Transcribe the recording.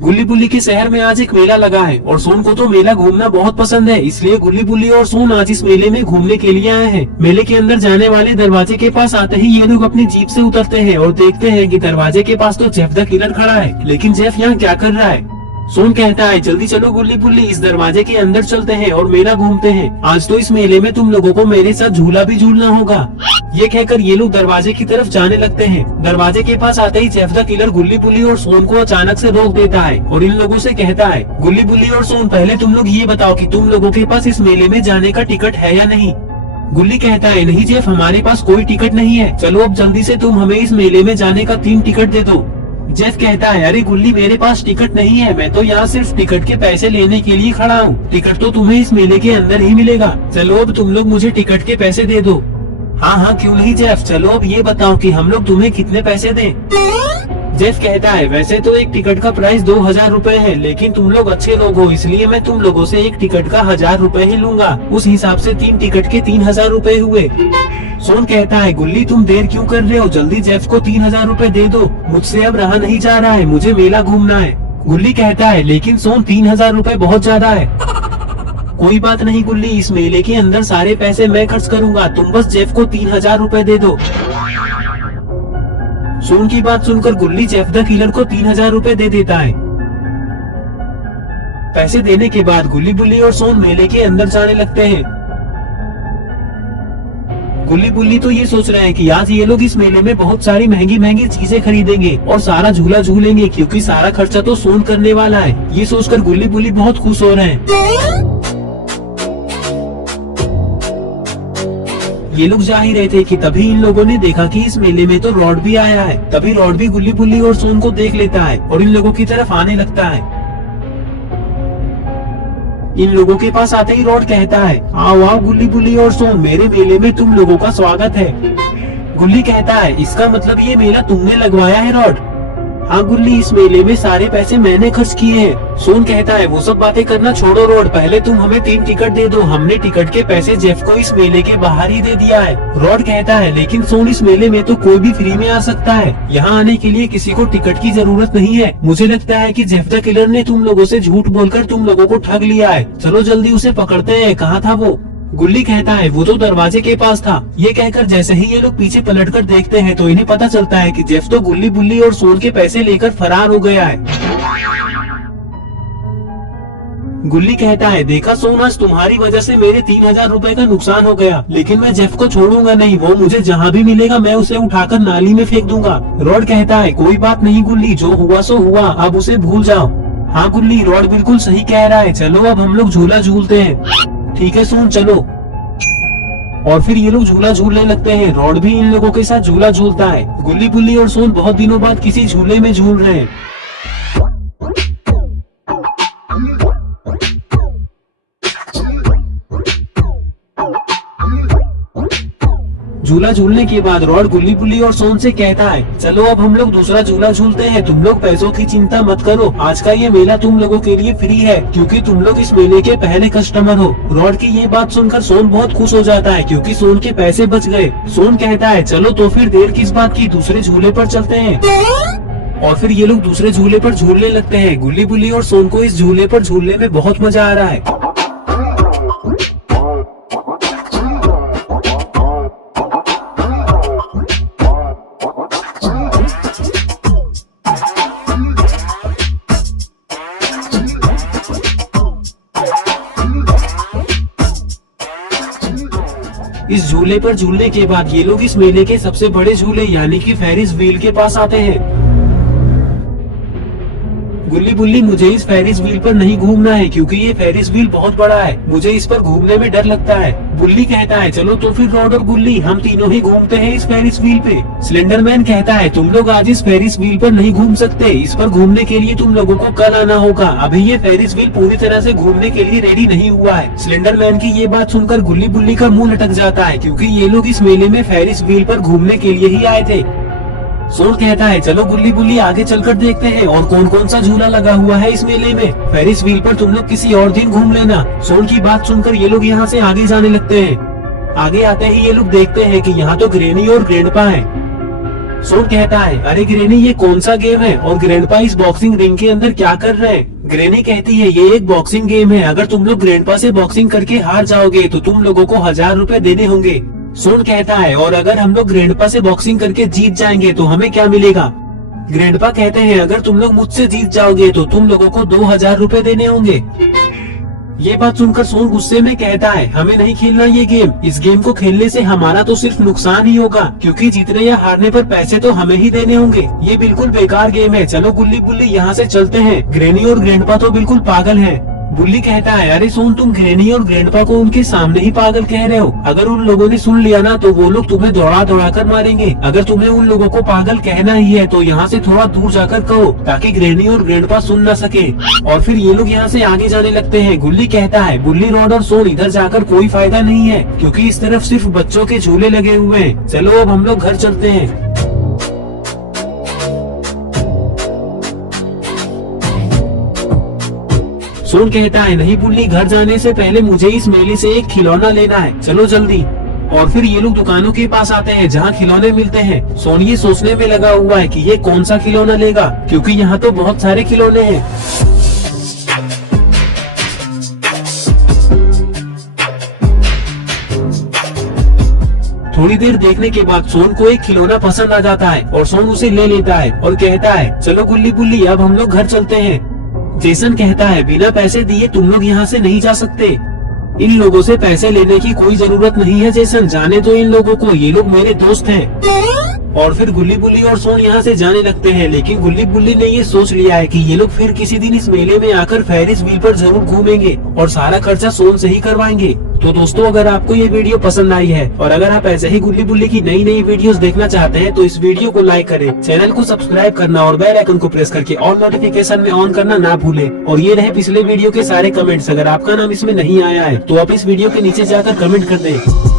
गुल्ली बुल्ली के शहर में आज एक मेला लगा है और सोन को तो मेला घूमना बहुत पसंद है, इसलिए गुल्ली बुल्ली और सोन आज इस मेले में घूमने के लिए आए हैं। मेले के अंदर जाने वाले दरवाजे के पास आते ही ये लोग अपनी जीप से उतरते हैं और देखते हैं कि दरवाजे के पास तो जेफ द किलर खड़ा है। लेकिन जेफ यहाँ क्या कर रहा है? सोन कहता है जल्दी चलो गुल्ली बुल्ली, इस दरवाजे के अंदर चलते हैं और मेला घूमते हैं। आज तो इस मेले में तुम लोगों को मेरे साथ झूला भी झूलना होगा। ये कहकर ये लोग दरवाजे की तरफ जाने लगते हैं। दरवाजे के पास आते ही जेफ द किलर गुल्ली बुल्ली और सोन को अचानक से रोक देता है और इन लोगों से कहता है, गुल्ली बुल्ली और सोन, पहले तुम लोग ये बताओ कि तुम लोगों के पास इस मेले में जाने का टिकट है या नहीं। गुल्ली कहता है, नहीं जेफ, हमारे पास कोई टिकट नहीं है। चलो अब जल्दी से तुम हमें इस मेले में जाने का 3 टिकट दे दो। जेफ कहता है, अरे गुल्ली, मेरे पास टिकट नहीं है, मैं तो यहाँ सिर्फ टिकट के पैसे लेने के लिए खड़ा हूँ। टिकट तो तुम्हें इस मेले के अंदर ही मिलेगा। चलो अब तुम लोग मुझे टिकट के पैसे दे दो। हाँ हाँ क्यों नहीं जेफ, चलो अब ये बताओ कि हम लोग तुम्हें कितने पैसे दें। जेफ कहता है, वैसे तो एक टिकट का प्राइस 2000 रूपए है, लेकिन तुम लोग अच्छे लोग हो, इसलिए मैं तुम लोगों से एक टिकट का 1000 रूपए ही लूंगा। उस हिसाब से 3 टिकट के 3000 रूपए हुए। सोन कहता है, गुल्ली तुम देर क्यों कर रहे हो, जल्दी जेफ को 3000 रूपए दे दो। मुझसे अब रहा नहीं जा रहा है, मुझे मेला घूमना है। गुल्ली कहता है, लेकिन सोन 3000 रूपए बहुत ज्यादा है। कोई बात नहीं गुल्ली, इस मेले के अंदर सारे पैसे मैं खर्च करूंगा, तुम बस जेफ को 3000 रूपए दे दो। सोन की बात सुनकर गुल्ली जेफ द किलर को 3000 रूपए दे देता है। पैसे देने के बाद गुल्ली बुल्ली और सोन मेले के अंदर जाने लगते हैं। गुल्ली बुल्ली तो ये सोच रहे हैं कि आज ये लोग इस मेले में बहुत सारी महंगी महंगी चीजें खरीदेंगे और सारा झूला झूलेंगे, क्योंकि सारा खर्चा तो सोन करने वाला है। ये सोचकर गुल्ली बुल्ली बहुत खुश हो रहे हैं। ये लोग जा ही रहे थे कि तभी इन लोगों ने देखा कि इस मेले में तो रॉड भी आया है। तभी रॉड भी गुल्ली बुल्ली और सोन को देख लेता है और इन लोगों की तरफ आने लगता है। इन लोगों के पास आते ही रॉड कहता है, आओ आओ गुल्ली बुल्ली और सोन, मेरे मेले में तुम लोगों का स्वागत है। गुल्ली कहता है, इसका मतलब ये मेला तुमने लगवाया है रॉड? हाँ गुल्ली, इस मेले में सारे पैसे मैंने खर्च किए हैं। सोन कहता है, वो सब बातें करना छोड़ो रॉड, पहले तुम हमें 3 टिकट दे दो। हमने टिकट के पैसे जेफ को इस मेले के बाहर ही दे दिया है। रॉड कहता है, लेकिन सोन, इस मेले में तो कोई भी फ्री में आ सकता है, यहाँ आने के लिए किसी को टिकट की जरूरत नहीं है। मुझे लगता है कि जेफ द किलर ने तुम लोगों से झूठ बोलकर तुम लोगों को ठग लिया है। चलो जल्दी उसे पकड़ते हैं। कहाँ था वो? गुल्ली कहता है, वो तो दरवाजे के पास था। ये कहकर जैसे ही ये लोग पीछे पलटकर देखते हैं तो इन्हें पता चलता है कि जेफ तो गुल्ली बुल्ली और सोन के पैसे लेकर फरार हो गया है। गुल्ली कहता है, देखा सोन, आज तुम्हारी वजह से मेरे 3000 रूपए का नुकसान हो गया, लेकिन मैं जेफ को छोड़ूंगा नहीं। वो मुझे जहाँ भी मिलेगा मैं उसे उठाकर नाली में फेंक दूंगा। रॉड कहता है, कोई बात नहीं गुल्ली, जो हुआ सो हुआ, अब उसे भूल जाओ। हाँ गुल्ली, रॉड बिल्कुल सही कह रहा है। चलो अब हम लोग झूला झूलते हैं। ठीक है सोन, चलो। और फिर ये लोग झूला झूलने लगते हैं। रॉड भी इन लोगों के साथ झूला झूलता है। गुल्ली बुल्ली और सोन बहुत दिनों बाद किसी झूले में झूल रहे हैं। झूला झूलने के बाद रॉड गुल्ली बुल्ली और सोन से कहता है, चलो अब हम लोग दूसरा झूला झूलते हैं। तुम लोग पैसों की चिंता मत करो, आज का ये मेला तुम लोगों के लिए फ्री है, क्योंकि तुम लोग इस मेले के पहले कस्टमर हो। रॉड की ये बात सुनकर सोन बहुत खुश हो जाता है, क्योंकि सोन के पैसे बच गए। सोन कहता है, चलो तो फिर देर किस बात की, दूसरे झूले पर चलते हैं। और फिर ये लोग दूसरे झूले पर झूलने लगते हैं। गुल्ली बुल्ली और सोन को इस झूले पर झूलने में बहुत मजा आ रहा है। इस झूले पर झूलने के बाद ये लोग इस मेले के सबसे बड़े झूले यानी कि फेरिस व्हील के पास आते हैं। गुल्ली बुल्ली, मुझे इस फेरिस व्हील पर नहीं घूमना है, क्योंकि ये फेरिस व्हील बहुत बड़ा है, मुझे इस पर घूमने में डर लगता है। बुल्ली कहता है, चलो तो फिर रॉड और गुल्ली हम तीनों ही घूमते हैं इस फेरिस व्हील पे। स्लेंडरमैन कहता है, तुम लोग आज इस फेरिस व्हील पर नहीं घूम सकते, इस पर घूमने के लिए तुम लोगों को कल आना होगा। अभी ये फेरिस व्हील पूरी तरह से घूमने के लिए रेडी नहीं हुआ है। स्लेंडरमैन की ये बात सुनकर गुल्ली बुल्ली का मुंह लटक जाता है, क्योंकि ये लोग इस मेले में फेरिस व्हील पर घूमने के लिए ही आए थे। सोन कहता है, चलो गुल्ली बुल्ली आगे चलकर देखते हैं और कौन कौन सा झूला लगा हुआ है इस मेले में। फेरिस व्हील पर तुम लोग किसी और दिन घूम लेना। सोन की बात सुनकर ये लोग यहाँ से आगे जाने लगते हैं। आगे आते ही ये लोग देखते हैं कि यहाँ तो ग्रेनी और ग्रैंडपा हैं। सोन कहता है, अरे ग्रेनी ये कौन सा गेम है और ग्रैंडपा इस बॉक्सिंग रिंग के अंदर क्या कर रहे हैं? ग्रेनी कहती है, ये एक बॉक्सिंग गेम है, अगर तुम लोग ग्रैंडपा से बॉक्सिंग करके हार जाओगे तो तुम लोगों को 1000 रुपए देने होंगे। सोन कहता है, और अगर हम लोग ग्रैंडपा से बॉक्सिंग करके जीत जाएंगे तो हमें क्या मिलेगा? ग्रैंडपा कहते हैं, अगर तुम लोग मुझसे जीत जाओगे तो तुम लोगों को 2000 रुपए देने होंगे। ये बात सुनकर सोन गुस्से में कहता है, हमें नहीं खेलना ये गेम, इस गेम को खेलने से हमारा तो सिर्फ नुकसान ही होगा, क्योंकि जीतने या हारने पर पैसे तो हमें ही देने होंगे। ये बिल्कुल बेकार गेम है, चलो गुल्ली बुल्ली यहाँ से चलते हैं। ग्रैनी और ग्रैंडपा तो बिल्कुल पागल हैं। बुल्ली कहता है, अरे सोन तुम ग्रैनी और ग्रैंडपा को उनके सामने ही पागल कह रहे हो, अगर उन लोगों ने सुन लिया ना तो वो लोग तुम्हें दौड़ा दौड़ा कर मारेंगे। अगर तुम्हें उन लोगों को पागल कहना ही है तो यहाँ से थोड़ा दूर जाकर कहो, ताकि ग्रैनी और ग्रैंडपा सुन न सके। और फिर ये लोग यहाँ से आगे जाने लगते हैं। गुल्ली कहता है, बुल्ली रॉड और सोन इधर जाकर कोई फायदा नहीं है, क्योंकि इस तरफ सिर्फ बच्चों के झूले लगे हुए हैं। चलो अब हम लोग घर चलते हैं। सोन कहता है, नहीं बुल्ली, घर जाने से पहले मुझे इस मेले से एक खिलौना लेना है, चलो जल्दी। और फिर ये लोग दुकानों के पास आते हैं जहाँ खिलौने मिलते हैं। सोन ये सोचने में लगा हुआ है कि ये कौन सा खिलौना लेगा, क्योंकि यहाँ तो बहुत सारे खिलौने हैं। थोड़ी देर देखने के बाद सोन को एक खिलौना पसंद आ जाता है और सोन उसे ले लेता है और कहता है, चलो गुल्ली बुल्ली, अब हम लोग घर चलते हैं। जेसन कहता है, बिना पैसे दिए तुम लोग यहाँ से नहीं जा सकते, इन लोगों से पैसे लेने की कोई जरूरत नहीं है। जेसन, जाने दो इन लोगों को, ये लोग मेरे दोस्त हैं। और फिर गुल्ली बुल्ली और सोन यहाँ से जाने लगते हैं, लेकिन गुल्ली बुल्ली ने ये सोच लिया है कि ये लोग फिर किसी दिन इस मेले में आकर फेरिस व्हील पर जरूर घूमेंगे और सारा खर्चा सोन से ही करवाएंगे। तो दोस्तों, अगर आपको ये वीडियो पसंद आई है और अगर आप ऐसे ही गुल्ली बुल्ली की नई नई वीडियोस देखना चाहते हैं तो इस वीडियो को लाइक करें, चैनल को सब्सक्राइब करना और बेल आइकन को प्रेस करके ऑल नोटिफिकेशन में ऑन करना ना भूलें। और ये रहे पिछले वीडियो के सारे कमेंट्स, अगर आपका नाम इसमें नहीं आया है तो आप इस वीडियो के नीचे जाकर कमेंट कर दें।